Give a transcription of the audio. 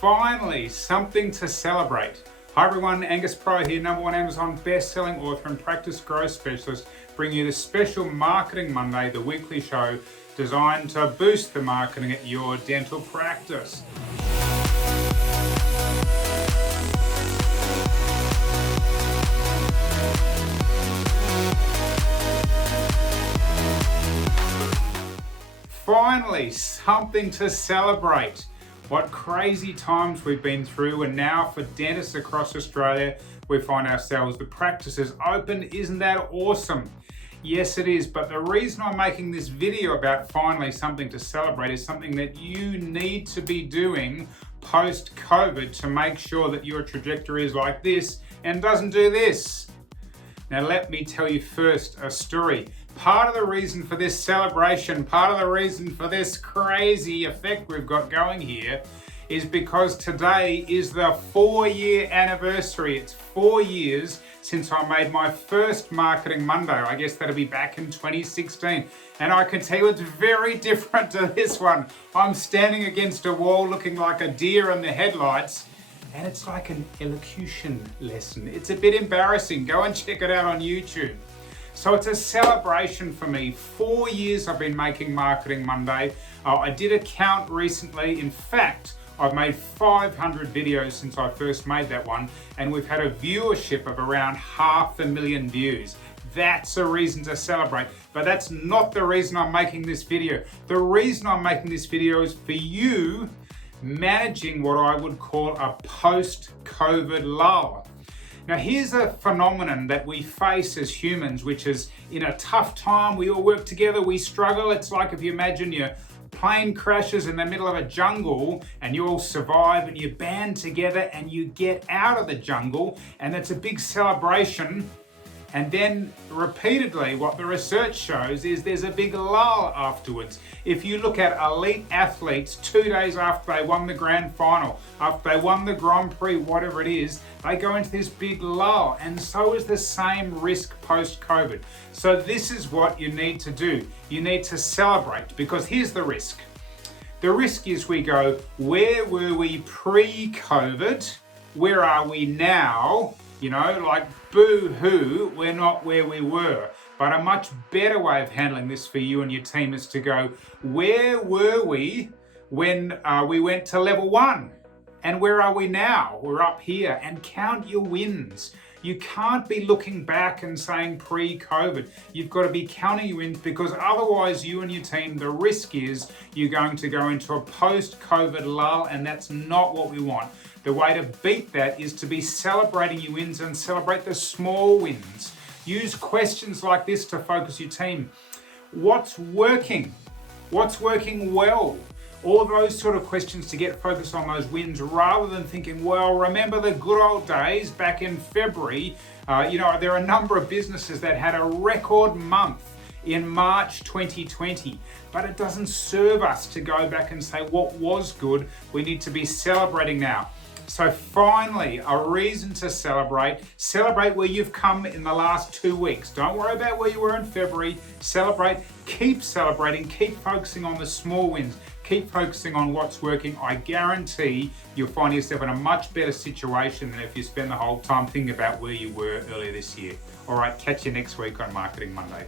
Finally, something to celebrate. Hi everyone, Angus Pryor here, #1 Amazon best-selling author and practice growth specialist, bringing you the special Marketing Monday, the weekly show designed to boost the marketing at your dental practice. Finally, something to celebrate. What crazy times we've been through, and now for dentists across Australia, we find ourselves, the practice is open. Isn't that awesome? Yes, it is, but the reason I'm making this video about finally something to celebrate is something that you need to be doing post-COVID to make sure that your trajectory is like this and doesn't do this. Now let me tell you first a story. Part of the reason for this celebration, part of the reason for this crazy effect we've got going here is because today is the 4-year anniversary. It's 4 years since I made my first Marketing Monday. I guess that'll be back in 2016. And I can tell you it's very different to this one. I'm standing against a wall looking like a deer in the headlights. And it's like an elocution lesson. It's a bit embarrassing. Go and check it out on YouTube. So it's a celebration for me. 4 years I've been making Marketing Monday. I did a count recently. In fact, I've made 500 videos since I first made that one, and we've had a viewership of around 500,000 views. That's a reason to celebrate, but that's not the reason I'm making this video. The reason I'm making this video is for you managing what I would call a post-COVID lull. Now here's a phenomenon that we face as humans, which is in a tough time, we all work together, we struggle. It's like if you imagine your plane crashes in the middle of a jungle and you all survive and you band together and you get out of the jungle, and it's a big celebration. And then repeatedly, what the research shows is there's a big lull afterwards. If you look at elite athletes 2 days after they won the grand final, after they won the Grand Prix, whatever it is, they go into this big lull. And so is the same risk post-COVID. So this is what you need to do. You need to celebrate, because here's the risk. The risk is we go, where were we pre-COVID? Where are we now? You know, like boo-hoo, we're not where we were. But a much better way of handling this for you and your team is to go, where were we when we went to level 1? And where are we now? We're up here, and count your wins. You can't be looking back and saying pre-COVID. You've got to be counting your wins, because otherwise you and your team, the risk is you're going to go into a post-COVID lull, and that's not what we want. The way to beat that is to be celebrating your wins and celebrate the small wins. Use questions like this to focus your team. What's working? What's working well? All those sort of questions to get focused on those wins, rather than thinking, well, remember the good old days back in February. There are a number of businesses that had a record month in March 2020, but it doesn't serve us to go back and say what was good. We need to be celebrating now. So finally, a reason to celebrate. Celebrate where you've come in the last 2 weeks. Don't worry about where you were in February. Celebrate, keep celebrating, keep focusing on the small wins. Keep focusing on what's working. I guarantee you'll find yourself in a much better situation than if you spend the whole time thinking about where you were earlier this year. All right, catch you next week on Marketing Monday.